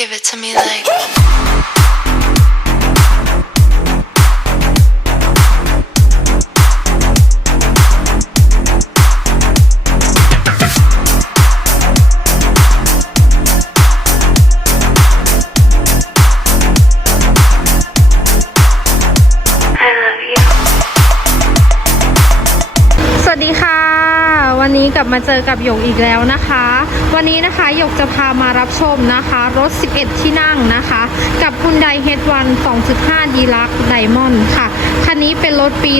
Give it to me like. กลับมาเจอกับหยกอีกแล้วนะคะ วันนี้นะคะหยกจะพามารับชมนะคะ รถ 11 ที่นั่งนะคะ กับคุณไดเฮดวัน2.5ดีลักไดมอนด์ค่ะ คันนี้เป็นรถปี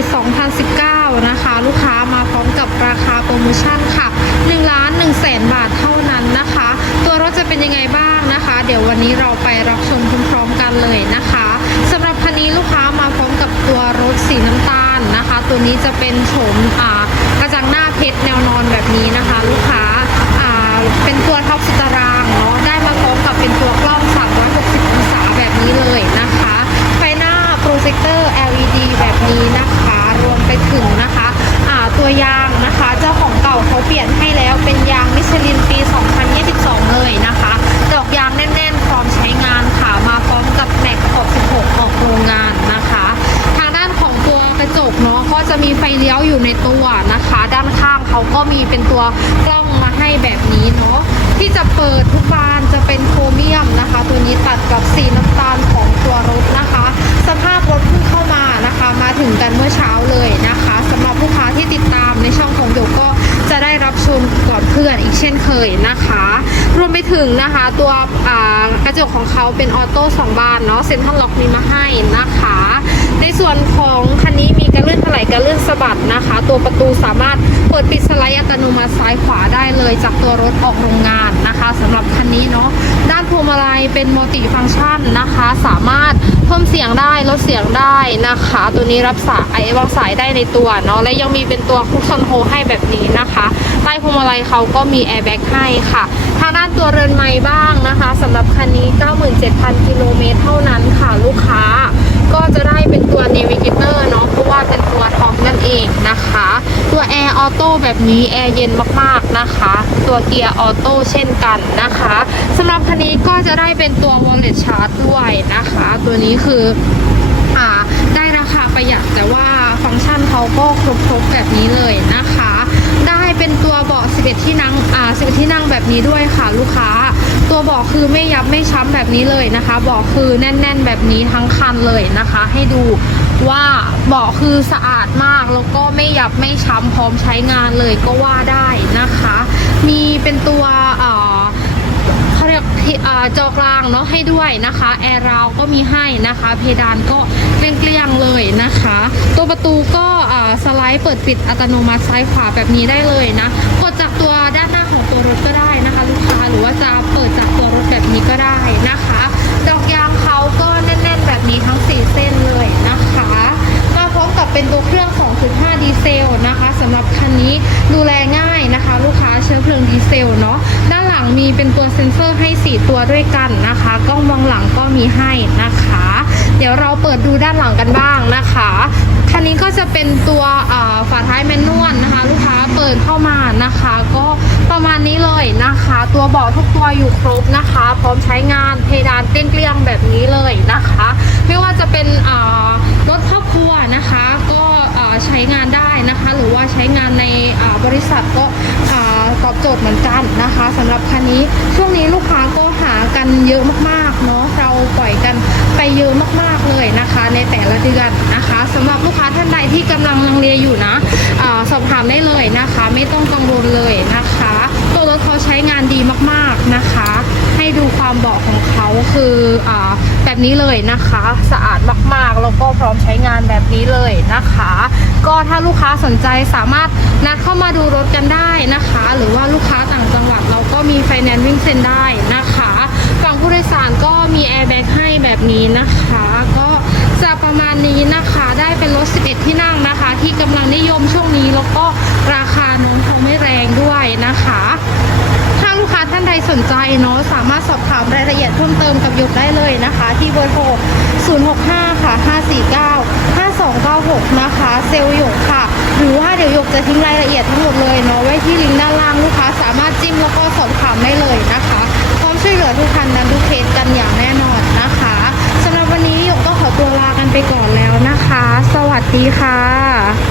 2019 นะคะ ลูกค้ามาพร้อมกับราคาโปรโมชั่นค่ะ1ล้าน1แสนบาทเท่านั้นนะคะ ตัวรถจะเป็นยังไงบ้างนะคะ เดี๋ยววันนี้เราไปรับชมพร้อมๆกันเลยนะคะสำหรับคันนี้ลูกค้ามาพร้อมกับตัวรถสีน้ำตาลนะคะ ตัวนี้จะเป็นโฉมอ่า กระจังหน้าเพชรแนวนอนแบบนี้นะคะ ลูกค้าอ่าเป็นตัวท็อปสตารางเนาะได้มาพร้อมกับเป็นตัวกล้อง 360 องศาแบบนี้เลยนะคะ ไฟหน้าโปรเจคเตอร์ LED แบบนี้นะคะ รวมไปถึงนะคะอ่าตัวยางนะคะ เจ้าของเก่าเขาเปลี่ยนให้แล้วเป็นยางมิชลินปี 2022 เลยนะคะ ดอกยางแน่นๆพร้อมใช้งานค่ะมาพร้อมกับแม็กขอบ 16 ออกโรงงานนะคะ ทางด้านของตัวกระจกเนาะก็จะมีไฟเลี้ยวอยู่ในตัวนะคะ ก็มีเป็นตัวกล้องมาให้แบบนี้เนาะที่จะเปิดทุกบานจะเป็นโครเมียมนะคะ ตัวนี้ตัดกับสีน้ำตาลของตัวรถนะคะ สภาพรถเพิ่งเข้ามานะคะ มาถึงกันเมื่อเช้าเลยนะคะสำหรับลูกค้าที่ติดตามในช่องของโยกก็จะได้รับชมก่อนเพื่อนอีกเช่นเคยนะคะ รวมไปถึงนะคะตัวกระจกของเขาเป็นออโต้สองบานเนาะเซ็นทรัลล็อกมีมาให้นะคะ ในส่วนของคันนี้มีกระเลื่อนถลายกระเลื่อนสะบัดนะคะ ตัวประตูสามารถเปิดปิดสไลด์อัตโนมัติซ้ายขวาได้เลยจากตัวรถออกโรงงานนะคะสำหรับคันนี้เนาะด้านพวงมาลัยเป็นมัลติฟังก์ชันนะคะ สามารถเพิ่มเสียงได้ลดเสียงได้นะคะ ตัวนี้รับสายไวางสายได้ในตัวเนาะและยังมีเป็นตัวคุกคอนโทรให้แบบนี้นะคะ ใต้พวงมาลัยเขาก็มีแอร์แบ็กให้ค่ะ ทางด้านตัวเรือนไม้บ้างนะคะสำหรับคันนี้ 97,000 กิโลเมตรเท่านั้นค่ะลูกค้า ก็จะได้เป็นตัว Navigator เนาะเพราะว่าเป็นตัวท็อปนั่นเองนะคะ ตัวแอร์ออโต้แบบนี้แอร์เย็นมากๆนะคะ ตัวเกียร์ออโต้เช่นกันนะคะสำหรับคันนี้ก็จะได้เป็นตัว Wallet Charge ด้วยนะคะ ตัวนี้คืออ่าได้ราคาประหยัดแต่ว่าฟังก์ชันเขาก็ครบๆแบบนี้เลยนะคะ ได้เป็นตัวเบาะ 11 ที่นั่งอ่า11 ที่นั่งแบบนี้ด้วยค่ะลูกค้า ตัวเบาะคือไม่ยับไม่ช้ำแบบนี้เลยนะคะเบาะคือแน่น ๆ แบบนี้ทั้งคันเลยนะคะ ให้ดูว่าเบาะคือสะอาดมากแล้วก็ไม่ยับไม่ช้ำพร้อมใช้งานเลยก็ว่าได้นะคะ มีเป็นตัวเอ่อเขาเรียกอ่าจอกลางเนาะให้ด้วยนะคะ แอร์ราวก็มีให้นะคะ เพดานก็ เกลี้ยงๆเลยนะคะ ตัวประตูก็สไลด์เปิดปิดอัตโนมัติซ้ายขวาแบบนี้ได้เลยนะกดจากตัวด้านหน้าของตัวรถก็ได้นะคะ ลูกค้าหรือว่าจะเปิดจากตัวรถแบบนี้ก็ได้นะคะ ดอกยางเขาก็แน่น ๆ แบบนี้ทั้ง 4 เส้นเลยนะคะ มาพร้อมกับเป็นตัวเครื่อง 2.5 ดีเซลนะคะสำหรับคันนี้ดูแลง่ายนะคะ ลูกค้าเชื้อเพลิงดีเซลเนาะด้านหลังมีเป็นตัวเซ็นเซอร์ให้ 4 ตัวด้วยกันนะคะกล้องมองหลังก็มีให้นะคะ เดี๋ยวเราเปิดดูด้านหลังกันบ้างนะคะคันนี้ก็จะเป็นตัวฝาท้ายแมนนวลนะคะ ลูกค้าเปิดเข้ามานะคะ ก็ประมาณนี้เลยนะคะ ตัวเบาะทุกตัวอยู่ครบนะคะ พร้อมใช้งานเพดานเกลี้ยงแบบนี้เลยนะคะ ไม่ว่าจะเป็นรถครอบครัวนะคะ ก็ใช้งานได้นะคะ หรือว่าใช้งานในบริษัทก็ตอบโจทย์เหมือนกันนะคะสำหรับคันนี้ช่วงนี้ลูกค้าก็หากันเยอะมาก ในแต่ละเดือนนะคะสำหรับลูกค้าท่านใดที่กำลังลังเลอยู่นะอสอบถามได้เลยนะคะ ไม่ต้องกังวลเลยนะคะ ตัวรถเขาใช้งานดีมากๆนะคะ ให้ดูความเบาะของเขาคืออแบบนี้เลยนะคะ สะอาดมากๆแล้วก็พร้อมใช้งานแบบนี้เลยนะคะ ก็ถ้าลูกค้าสนใจสามารถนัดเข้ามาดูรถกันได้นะคะ หรือว่าลูกค้าต่างจังหวัดเราก็มีไฟแนนซ์วิ่งเซ็นได้นะคะฝั่งผู้โดยสารก็มีแอร์แบ็กให้แบบนี้นะคะ ประมาณนี้นะคะ ได้เป็นรถ 11 ที่นั่งนะคะ ที่กำลังนิยมช่วงนี้แล้วก็ราคาโน้มเขาไม่แรงด้วยนะคะ ถ้าลูกค้าท่านใดสนใจเนาะสามารถสอบถามรายละเอียดเพิ่มเติมกับหยกได้เลยนะคะ ที่เบอร์โทร 065 ค่ะ 549 5296 นะคะ เซลล์หยกค่ะ หรือว่าเดี๋ยวหยกจะทิ้งรายละเอียดทั้งหมดเลยเนาะไว้ที่ลิงก์ด้านล่างลูกค้าสามารถจิ้มแล้วก็สอบถามได้เลยนะคะ พร้อมช่วยเหลือทุกทันดันทุกเคสกันอย่างแน่นอน ไปก่อนแล้วนะคะ สวัสดีค่ะ